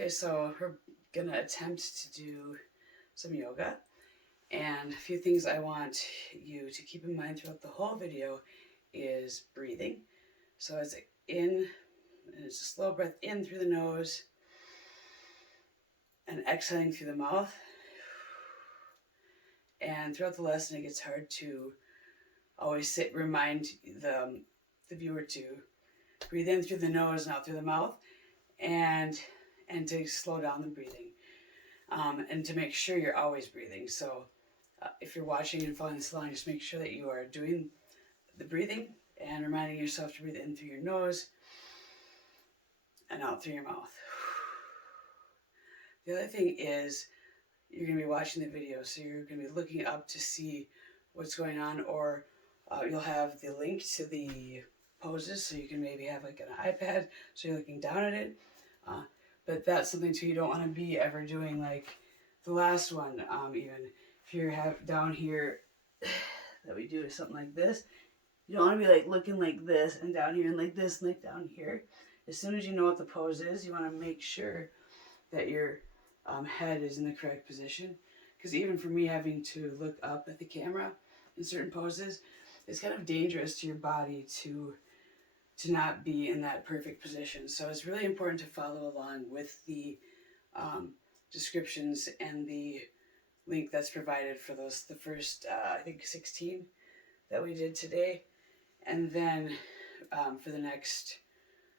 Okay, so we're gonna attempt to do some yoga, and a few things I want you to keep in mind throughout the whole video is breathing. So it's in, and it's a slow breath in through the nose and exhaling through the mouth. And throughout the lesson, it gets hard to always remind the viewer to breathe in through the nose and out through the mouth, and to slow down the breathing, and to make sure you're always breathing. So if you're watching and following this along, just make sure that you are doing the breathing and reminding yourself to breathe in through your nose and out through your mouth. The other thing is you're going to be watching the video, so you're going to be looking up to see what's going on, or you'll have the link to the poses, so you can maybe have like an iPad, so you're looking down at it. But that's something too you don't want to be ever doing, like the last one. Even if you have down here that we do something like this, you don't want to be like looking like this and down here and like this and like down here. As soon as you know what the pose is, you want to make sure that your head is in the correct position. Because even for me, having to look up at the camera in certain poses, it's kind of dangerous to your body to not be in that perfect position. So it's really important to follow along with the descriptions and the link that's provided for those, the first, I think 16 that we did today. And then for the next,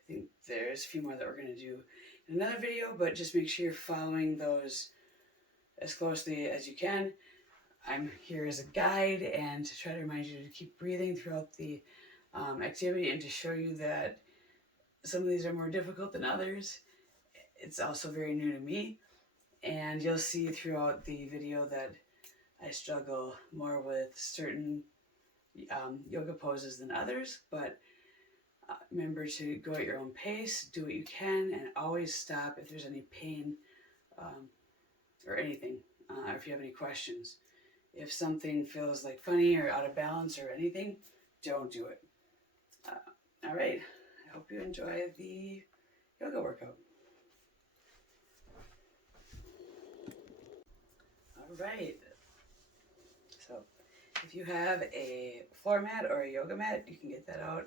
I think there's a few more that we're going to do in another video, but just make sure you're following those as closely as you can. I'm here as a guide and to try to remind you to keep breathing throughout the activity, and to show you that some of these are more difficult than others. It's also very new to me, and you'll see throughout the video that I struggle more with certain yoga poses than others, but remember to go at your own pace, do what you can, and always stop if there's any pain or anything, or if you have any questions. If something feels like funny or out of balance or anything, don't do it. All right, I hope you enjoy the yoga workout. All right, so if you have a floor mat or a yoga mat, you can get that out.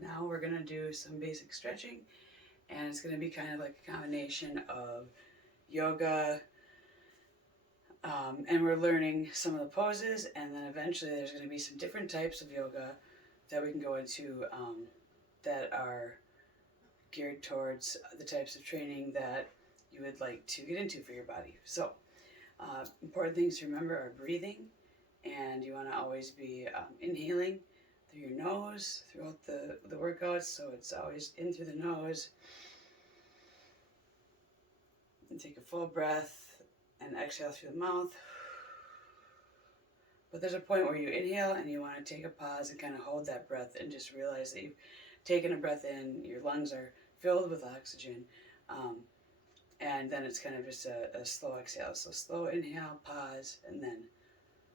Now we're gonna do some basic stretching, and it's gonna be kind of like a combination of yoga, and we're learning some of the poses, and then eventually there's gonna be some different types of yoga that we can go into that are geared towards the types of training that you would like to get into for your body. So important things to remember are breathing, and you want to always be inhaling through your nose throughout the workouts, so it's always in through the nose, and take a full breath and exhale through the mouth. But there's a point where you inhale and you want to take a pause and kind of hold that breath and just realize that you've taken a breath in, your lungs are filled with oxygen, and then it's kind of just a slow exhale. So slow inhale, pause, and then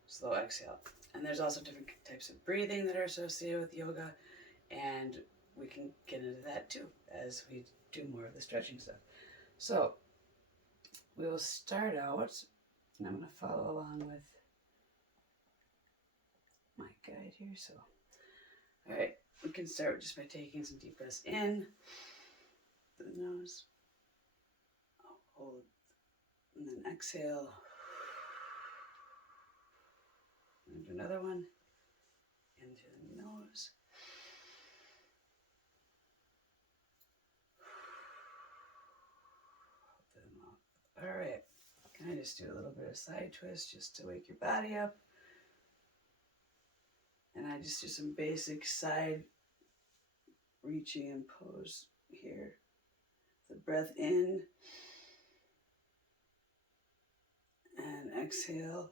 slow exhale. And there's also different types of breathing that are associated with yoga, and we can get into that too as we do more of the stretching stuff. So we will start out, and I'm going to follow along with my guide here. So, all right, we can start just by taking some deep breaths in through the nose, hold, and then exhale. And do another one, in through the nose. Out through the mouth. All right, can I just do a little bit of side twist just to wake your body up? And I just do some basic side reaching and pose here. The breath in and exhale.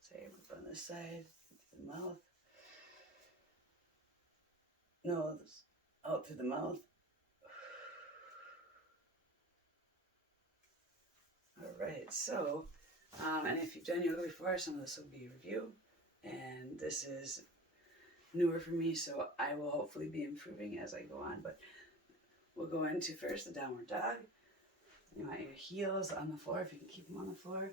Same up on this side, into the mouth. Nose out through the mouth. All right, so, and if you've done yoga before, some of this will be review. And this is newer for me, so I will hopefully be improving as I go on. But we'll go into first the downward dog. You want your heels on the floor, if you can keep them on the floor.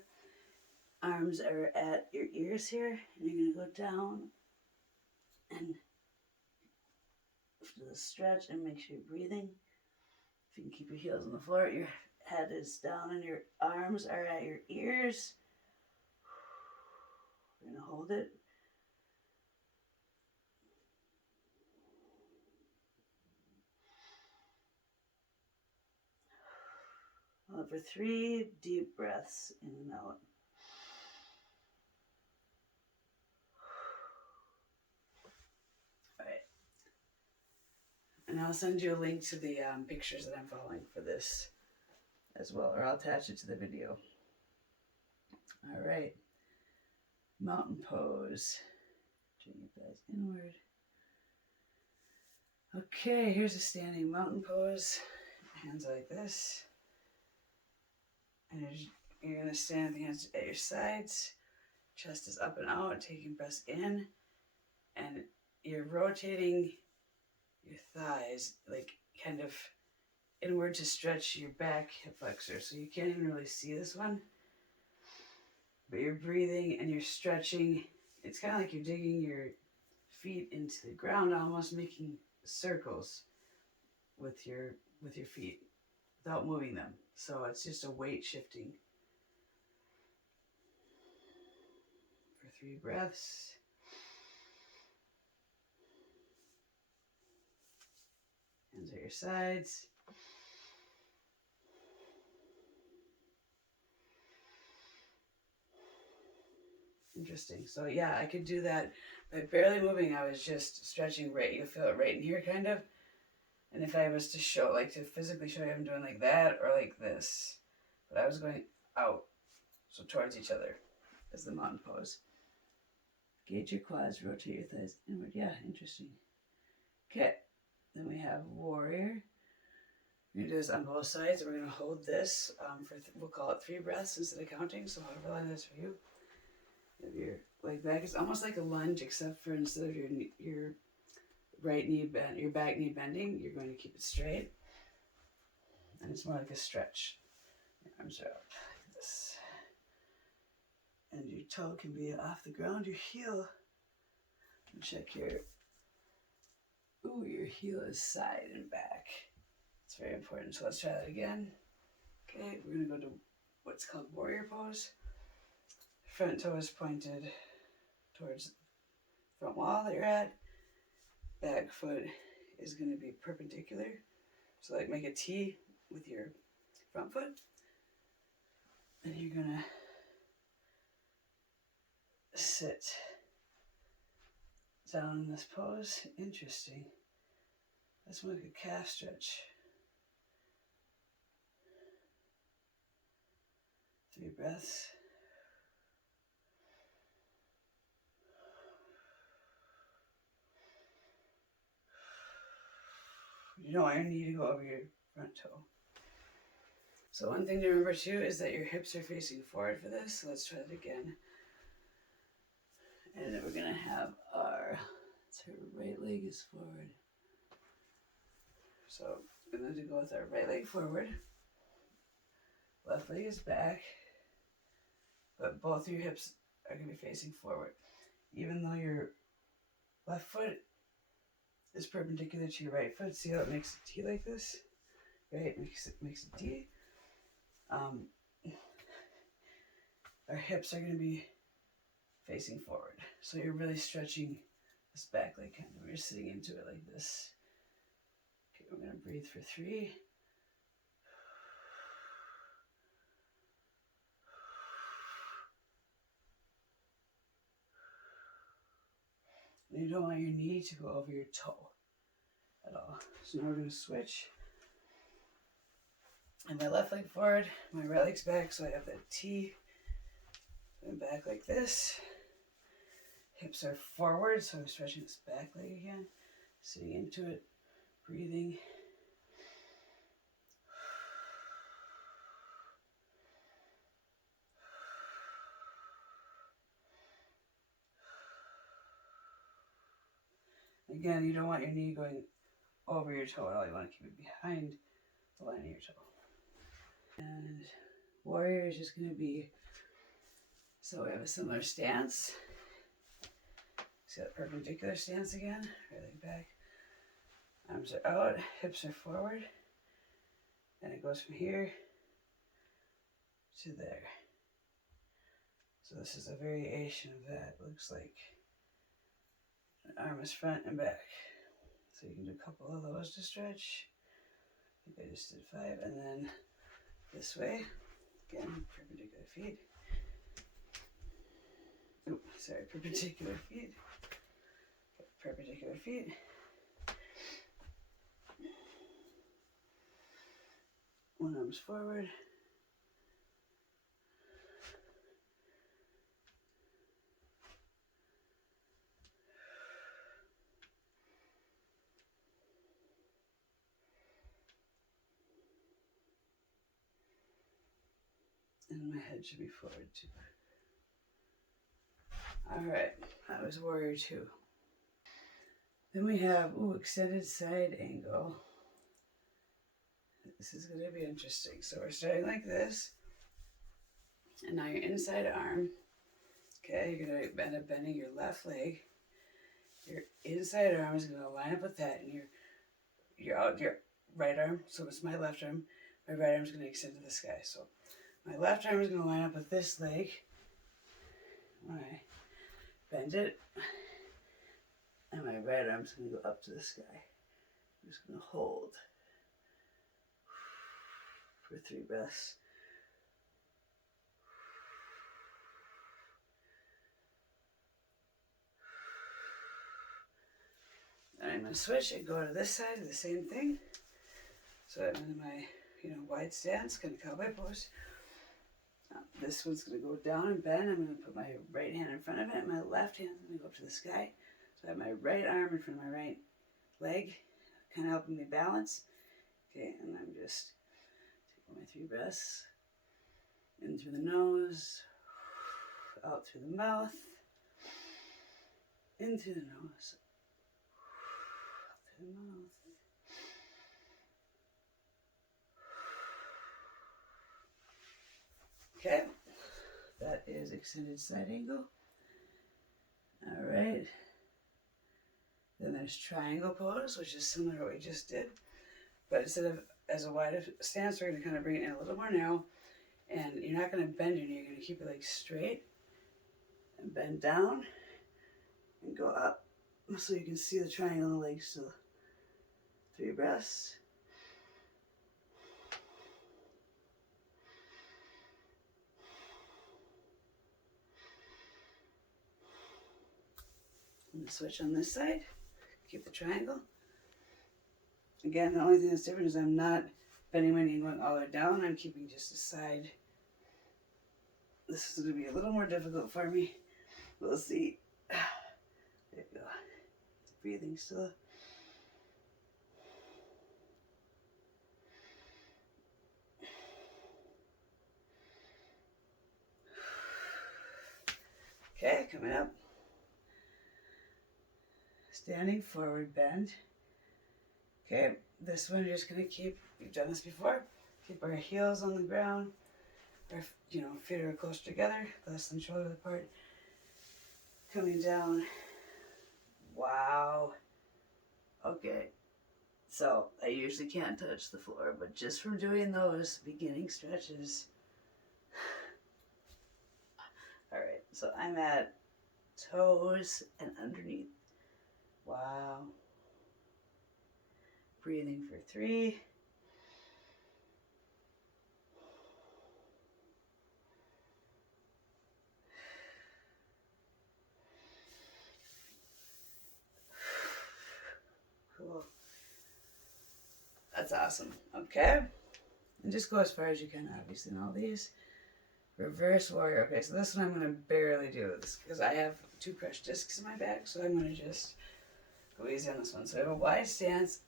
Arms are at your ears here, and you're going to go down and do the stretch and make sure you're breathing. If you can keep your heels on the floor, your head is down and your arms are at your ears. We're going to hold it. Hold it for 3 deep breaths in and out. All right. And I'll send you a link to the pictures that I'm following for this as well, or I'll attach it to the video. All right. Mountain pose. Turn your thighs inward. Okay, here's a standing mountain pose. Hands like this. And you're going to stand with the hands at your sides. Chest is up and out, taking breaths in. And you're rotating your thighs, like kind of inward to stretch your back hip flexor. So you can't even really see this one. But you're breathing and you're stretching. It's kind of like you're digging your feet into the ground, almost making circles with your feet without moving them. So it's just a weight shifting. For 3 breaths. Hands at your sides. Interesting. So yeah, I could do that by barely moving. I was just stretching right. You'll feel it right in here, kind of. And if I was to show, like to physically show you, I'm doing like that or like this. But I was going out, so towards each other, as the mountain pose. Gauge your quads, rotate your thighs inward. Yeah, interesting. Okay, then we have warrior. We're going to do this on both sides. We're going to hold this we'll call it 3 breaths instead of counting, so however long it is for you. You have your leg back. It's almost like a lunge, except for instead of your right knee bend, your back knee bending, you're going to keep it straight. And it's more like a stretch. Your arms are up like this. And your toe can be off the ground, your heel. And check your heel is side and back. It's very important. So let's try that again. Okay, we're going to go to what's called warrior pose. Front toe is pointed towards the front wall that you're at. Back foot is going to be perpendicular. So like make a T with your front foot. And you're going to sit down in this pose. Interesting. That's more like a calf stretch. 3 breaths. You don't want your knee to go over your front toe. So one thing to remember too is that your hips are facing forward for this. So let's try it again. And then we're going to have our right leg is forward. So we're going to go with our right leg forward. Left leg is back. But both your hips are going to be facing forward. Even though your left foot is perpendicular to your right foot. See how it makes a T like this? Right? Makes a T. Our hips are going to be facing forward. So you're really stretching this back leg kind of. We're sitting into it like this. Okay, we're going to breathe for 3. And you don't want your knee to go over your toe at all. So now we're going to switch. And my left leg forward, my right leg's back, so I have that T. And back like this. Hips are forward, so I'm stretching this back leg again. Sitting into it, breathing. again, you don't want your knee going over your toe at all. You want to keep it behind the line of your toe. And warrior is just going to be, so we have a similar stance. See that perpendicular stance again? Right leg back. Arms are out, hips are forward. And it goes from here to there. So this is a variation of that. It looks like an arm is front and back. So you can do a couple of those to stretch. I think I just did 5. And then this way, again, perpendicular feet. Oh, sorry, perpendicular feet. Perpendicular feet. One arm's forward. And my head should be forward too. Alright, that was warrior 2. Then we have, extended side angle. This is going to be interesting. So we're starting like this. And now your inside arm. Okay, you're going to end up bending your left leg. Your inside arm is going to line up with that. And your right arm, so it's my left arm. My right arm is going to extend to the sky. So my left arm is going to line up with this leg. When I bend it. And my right arm's going to go up to the sky. I'm just going to hold for 3 breaths. And I'm going to switch and go to this side, do the same thing. So I'm in my, wide stance, kind of cowboy pose. Now, this one's going to go down and bend. I'm going to put my right hand in front of it, and my left hand is going to go up to the sky. So I have my right arm in front of my right leg, kind of helping me balance. Okay, and I'm just taking my 3 breaths. In through the nose, out through the mouth, in through the nose, out through the mouth. Okay, that is extended side angle. All right. Then there's triangle pose, which is similar to what we just did. But instead of as a wide stance, we're going to kind of bring it in a little more now. And you're not going to bend your knee. You're going to keep your legs straight. And bend down. And go up. So you can see the triangle in the legs still. 3 breaths. And switch on this side. Keep the triangle. Again, the only thing that's different is I'm not bending my knee and going all the way down. I'm keeping just a side. This is going to be a little more difficult for me. We'll see. There you go. Breathing still. Okay, coming up. Standing forward bend. Okay, this one you're just going to keep, we've done this before, keep our heels on the ground, our feet are closer together, less than shoulder apart. Coming down. Wow. Okay, so I usually can't touch the floor, but just from doing those beginning stretches. All right, so I'm at toes and underneath. Wow. Breathing for 3. Cool. That's awesome. Okay. And just go as far as you can, obviously, in all these. Reverse warrior. Okay, so this one I'm going to barely do this because I have 2 crushed discs in my back, so I'm going to just go easy on this one. So I have a wide stance.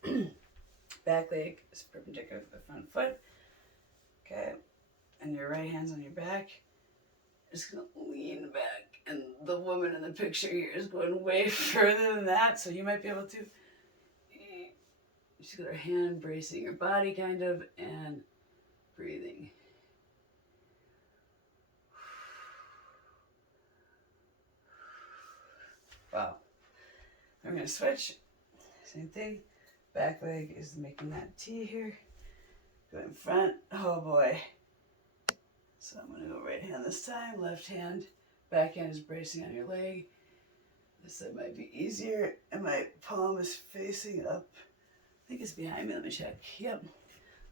Back leg is perpendicular to the front foot. Okay. And your right hand's on your back. Just going to lean back. And the woman in the picture here is going way further than that, so you might be able to. She's got her hand bracing her body, kind of, and breathing. Wow. I'm going to switch. Same thing. Back leg is making that T here. Go in front. Oh boy. So I'm going to go right hand this time. Left hand. Back hand is bracing on your leg. This side might be easier. And my palm is facing up. I think it's behind me. Let me check. Yep.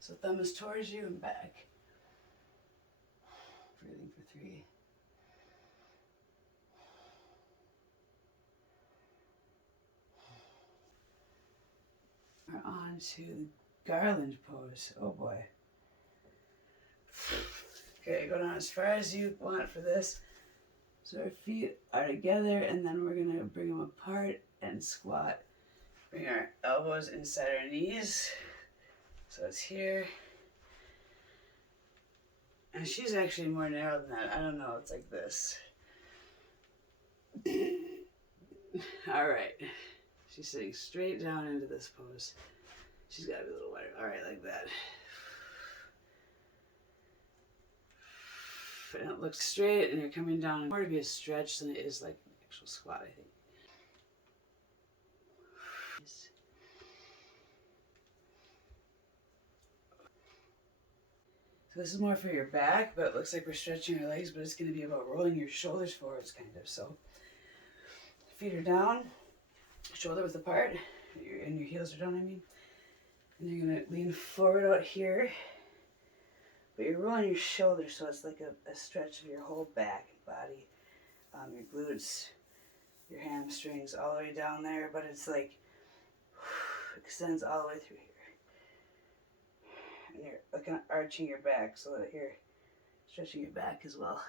So thumb is towards you and back. Breathing for 3. We're on to Garland Pose. Oh boy. Okay, go down as far as you want for this. So our feet are together, and then we're going to bring them apart and squat. Bring our elbows inside our knees. So it's here. And she's actually more narrow than that. I don't know, it's like this. All right. She's sitting straight down into this pose. She's got to be a little wider. All right, like that. And it looks straight, and you're coming down. More to be a stretch than it is like an actual squat, I think. So this is more for your back, but it looks like we're stretching our legs, but it's going to be about rolling your shoulders forwards, kind of. So feet are down, shoulder width apart, and your heels are down, I mean. And you're going to lean forward out here, but you're rolling your shoulders, so it's like a stretch of your whole back and body, your glutes, your hamstrings, all the way down there, but it's like extends all the way through here. And you're kind of arching your back so that you're stretching your back as well.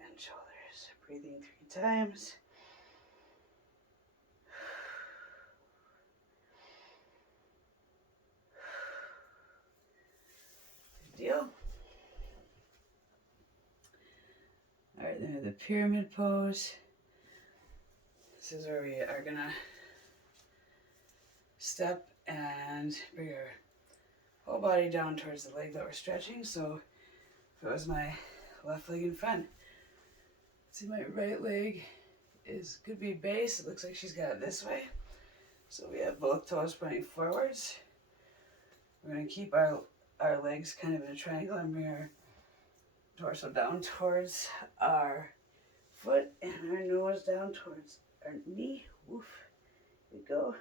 And shoulders. Breathing 3 times. Good deal. All right, then we have the pyramid pose. This is where we are gonna step and bring our whole body down towards the leg that we're stretching. So if it was my left leg in front, see my right leg could be base. It looks like she's got it this way. So we have both toes pointing forwards. We're going to keep our legs kind of in a triangle and bring our torso down towards our foot and our nose down towards our knee. Woof. Here we go.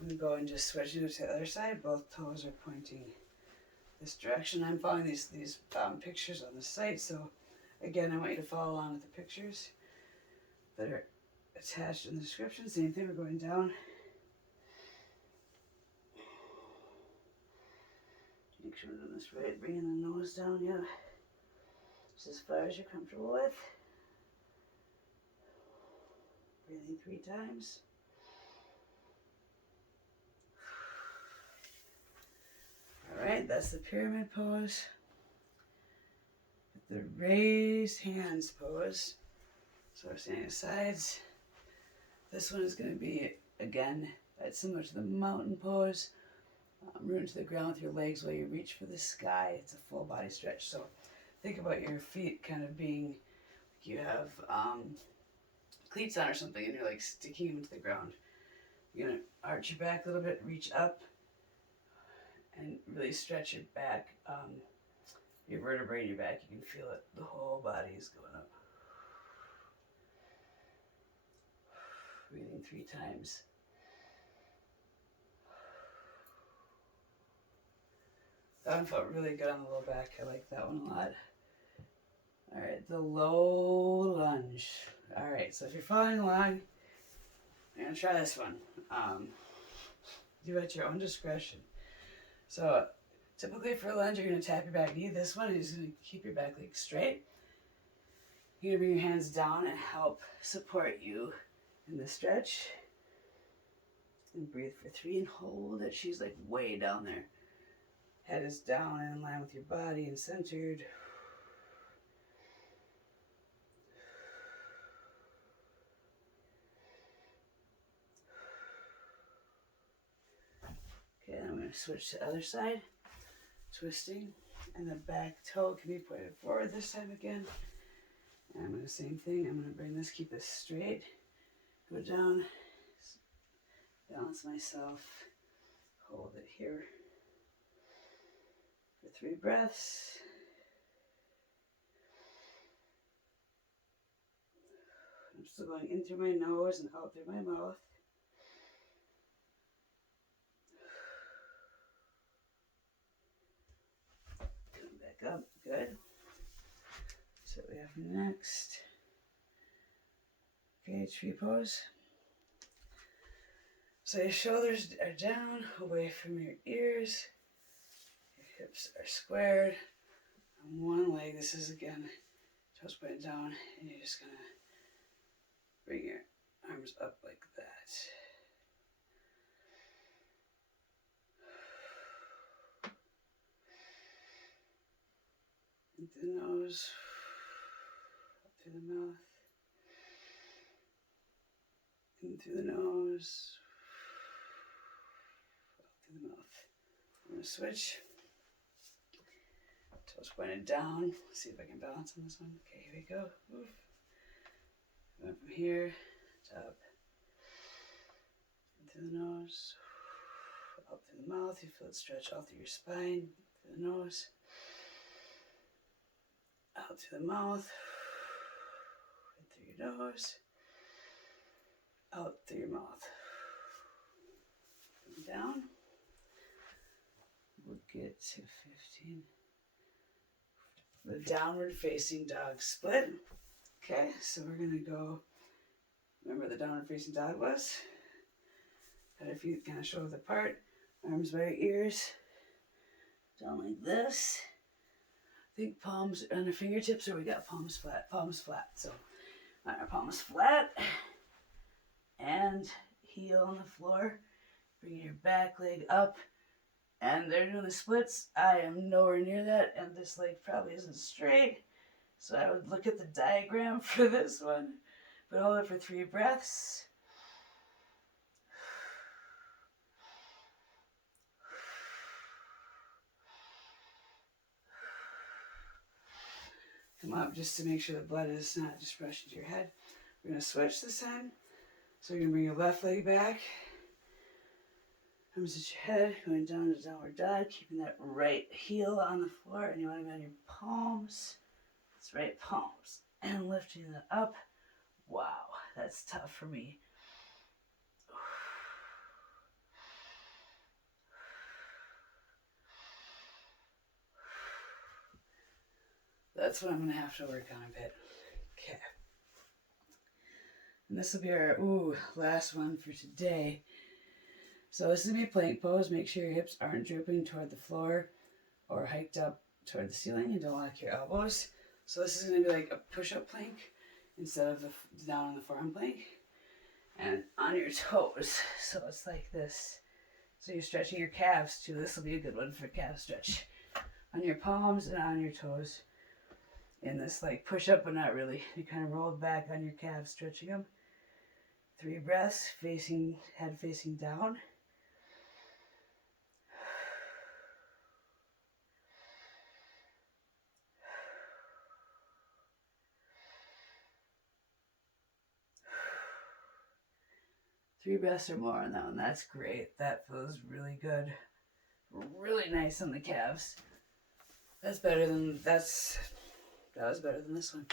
I'm going to go and just switch it to the other side. Both toes are pointing this direction. I'm following these pictures on the site, so again, I want you to follow along with the pictures that are attached in the description. Same thing, we're going down. Make sure we're doing this right. Bringing the nose down, yeah. Just as far as you're comfortable with. Breathing 3 times. Alright, that's the pyramid pose. The raised hands pose. So we're standing at sides. This one is going to be, again, similar to the mountain pose. Rooting to the ground with your legs while you reach for the sky. It's a full body stretch. So think about your feet kind of being, you have cleats on or something, and you're like sticking them to the ground. You're going to arch your back a little bit, reach up, and really stretch your back, your vertebrae in your back. You can feel it. The whole body is going up. Breathing 3 times. That one felt really good on the low back. I like that one a lot. All right, the low lunge. All right, so if you're following along, you're going to try this one. Do at your own discretion. So typically for a lunge, you're going to tap your back knee. This one is going to keep your back leg straight. You're going to bring your hands down and help support you in the stretch. And breathe for 3 and hold it. She's like way down there. Head is down and in line with your body and centered. Okay, I'm going to switch to the other side. Twisting. And the back toe can be pointed forward this time again. And I'm going to do the same thing. I'm going to bring this, keep this straight. Go down. Balance myself. Hold it here for 3 breaths. I'm still going in through my nose and out through my mouth. Come back up. Good. So we have next. Okay, tree pose. So your shoulders are down, away from your ears. Your hips are squared. On one leg, this is again, toes pointed down, and you're just gonna bring your arms up like that. In through the nose, up through the mouth, in through the nose, out through the mouth. I'm going to switch. Toes pointed down. Let's see if I can balance on this one. Okay, here we go. Oof. Going from here to up. In through the nose, out through the mouth. You feel it stretch out through your spine, through the nose. Out through the mouth, in through your nose, out through your mouth. Down. We'll get to 15. The downward facing dog split. Okay, so we're going to go, remember the downward facing dog was? Had our feet kind of shoulder apart, arms by your ears, down like this. I think palms on the fingertips, or we got palms flat. So our palms flat and heel on the floor. Bring your back leg up, and they're doing the splits. I am nowhere near that, and this leg probably isn't straight. So I would look at the diagram for this one, but hold it for 3 breaths. Come up just to make sure the blood is not just rushing to your head. We're going to switch this time. So you're going to bring your left leg back. Arms at your head, going down to downward dog, keeping that right heel on the floor, and you want to be on your palms. That's right, palms. And lifting that up. Wow, that's tough for me. That's what I'm going to have to work on a bit. Okay. And this will be our last one for today. So this is going to be a plank pose. Make sure your hips aren't drooping toward the floor or hiked up toward the ceiling, and don't lock your elbows. So this is going to be like a push-up plank instead of the down on the forearm plank. And on your toes. So it's like this. So you're stretching your calves too. This will be a good one for calf stretch. On your palms and on your toes. In this like push-up, but not really. You kind of roll back on your calves, stretching them. 3 breaths, head facing down. Three breaths or more on that one. That's great. That feels really good. Really nice on the calves. That was better than this one.